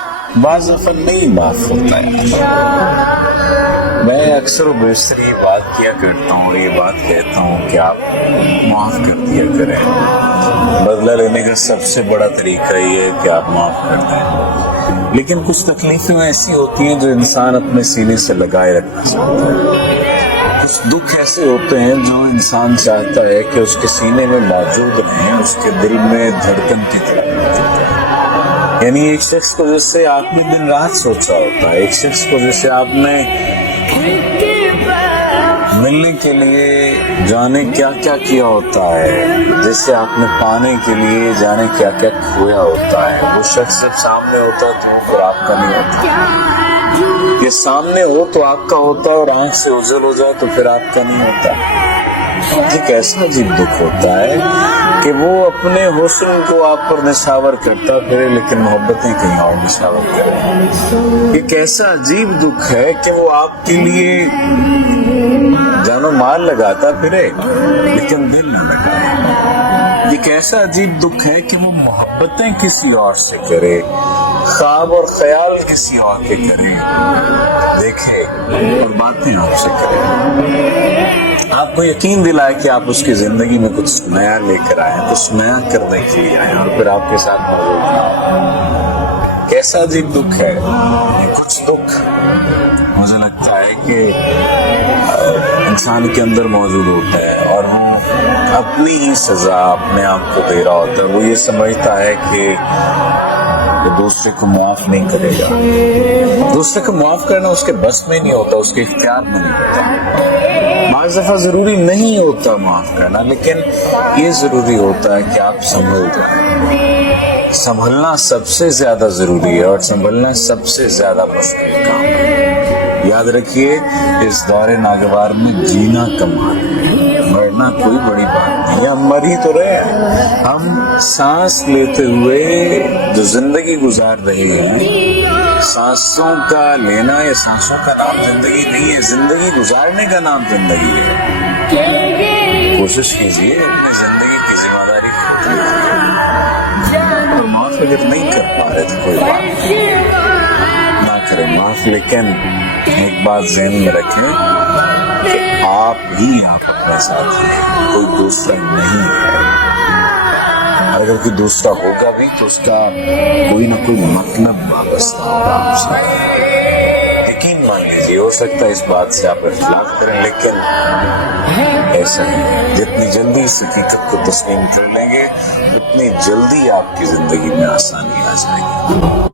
بعض دفعہ نہیں معاف ہوتا ہے. میں اکثر و بیشتر یہ بات کیا کرتا ہوں اور یہ بات کہتا ہوں کہ آپ معاف کر دیا کریں. بدلہ لینے کا سب سے بڑا طریقہ یہ ہے کہ آپ معاف کر دیں. لیکن کچھ تکلیفیں ایسی ہوتی ہیں جو انسان اپنے سینے سے لگائے رکھنا چاہتا ہے. کچھ دکھ ایسے ہوتے ہیں جو انسان چاہتا ہے کہ اس کے سینے میں موجود رہیں، اس کے دل میں دھڑکن کی طرح موجود رہیں. یعنی ایک شخص کو جس سے آپ نے دن رات سوچا ہوتا ہے، ایک شخص کو جس سے آپ نے ملنے کے لیے جانے کیا کیا کیا ہوتا ہے، جس سے آپ نے پانے کے لیے جانے کیا کیا کھویا ہوتا ہے، وہ شخص جب سامنے ہوتا ہے تو پھر آپ کا نہیں ہوتا. یہ سامنے ہو تو آپ کا ہوتا ہے اور آنکھ سے اوجھل ہو جائے تو پھر آپ کا نہیں ہوتا. ایک ایسا عجیب دکھ ہوتا ہے کہ وہ اپنے حسن کو آپ پر نشاور کرتا پھرے لیکن محبتیں کہیں اور نشاور کرے. ایک ایسا عجیب دکھ ہے کہ وہ آپ کے لیے جان و مال لگاتا پھرے لیکن دل نہ لگائے. ایک ایسا عجیب دکھ ہے کہ وہ محبتیں کسی اور سے کرے، خواب اور خیال کسی اور کے کرے، دیکھے اور باتیں آپ سے کرے. آپ کو یقین دلائے کہ آپ اس کی زندگی میں کچھ نیا لے کر آئے، کچھ نیا کرنے کے لیے آئے اور پھر آپ کے ساتھ موجود نہ. کیسا عجیب دکھ ہے. کچھ دکھ مجھے لگتا ہے کہ انسان کے اندر موجود ہوتا ہے اور وہ اپنی ہی سزا اپنے آپ کو دے رہا ہوتا ہے. وہ یہ سمجھتا ہے کہ دوسرے کو معاف نہیں کرے گا. دوسرے کو معاف کرنا اس کے بس میں نہیں ہوتا، اس کے اختیار میں نہیں ہوتا. بعض دفعہ ضروری نہیں ہوتا معاف کرنا، لیکن یہ ضروری ہوتا ہے کہ آپ سنبھل جائیں. سنبھلنا سب سے زیادہ ضروری ہے اور سنبھلنا سب سے زیادہ مشکل کام ہے. یاد رکھیے، اس دور ناگوار میں جینا کمال ہے، مرنا کوئی بڑی بات نہیں ہے. ہم مر ہی تو رہے ہیں. ہم سانس لیتے ہوئے جو زندگی گزار رہے ہیں، سانسوں کا لینا یا سانسوں کا نام زندگی نہیں ہے، زندگی گزارنے کا نام زندگی ہے. کوشش کیجیے اپنی زندگی کی ذمہ داری خود لیجیے. معاف اگر نہیں کر پا رہے تو کوئی بات نہ کریں معاف، لیکن ایک بات ذہن میں رکھیں کہ آپ ہی آپ اپنے ساتھ ہیں، کوئی دوسرا نہیں ہے. اگر کوئی دوسرا ہوگا بھی تو اس کا کوئی نہ کوئی مطلب وابستہ ہوگا آپ سے. یقین مان لیجیے، ہو سکتا ہے اس بات سے آپ اختلاف کریں لیکن ایسا نہیں. جتنی جلدی اس حقیقت کو تسلیم کر لیں گے اتنی جلدی آپ کی زندگی میں آسانی آ جائے گی.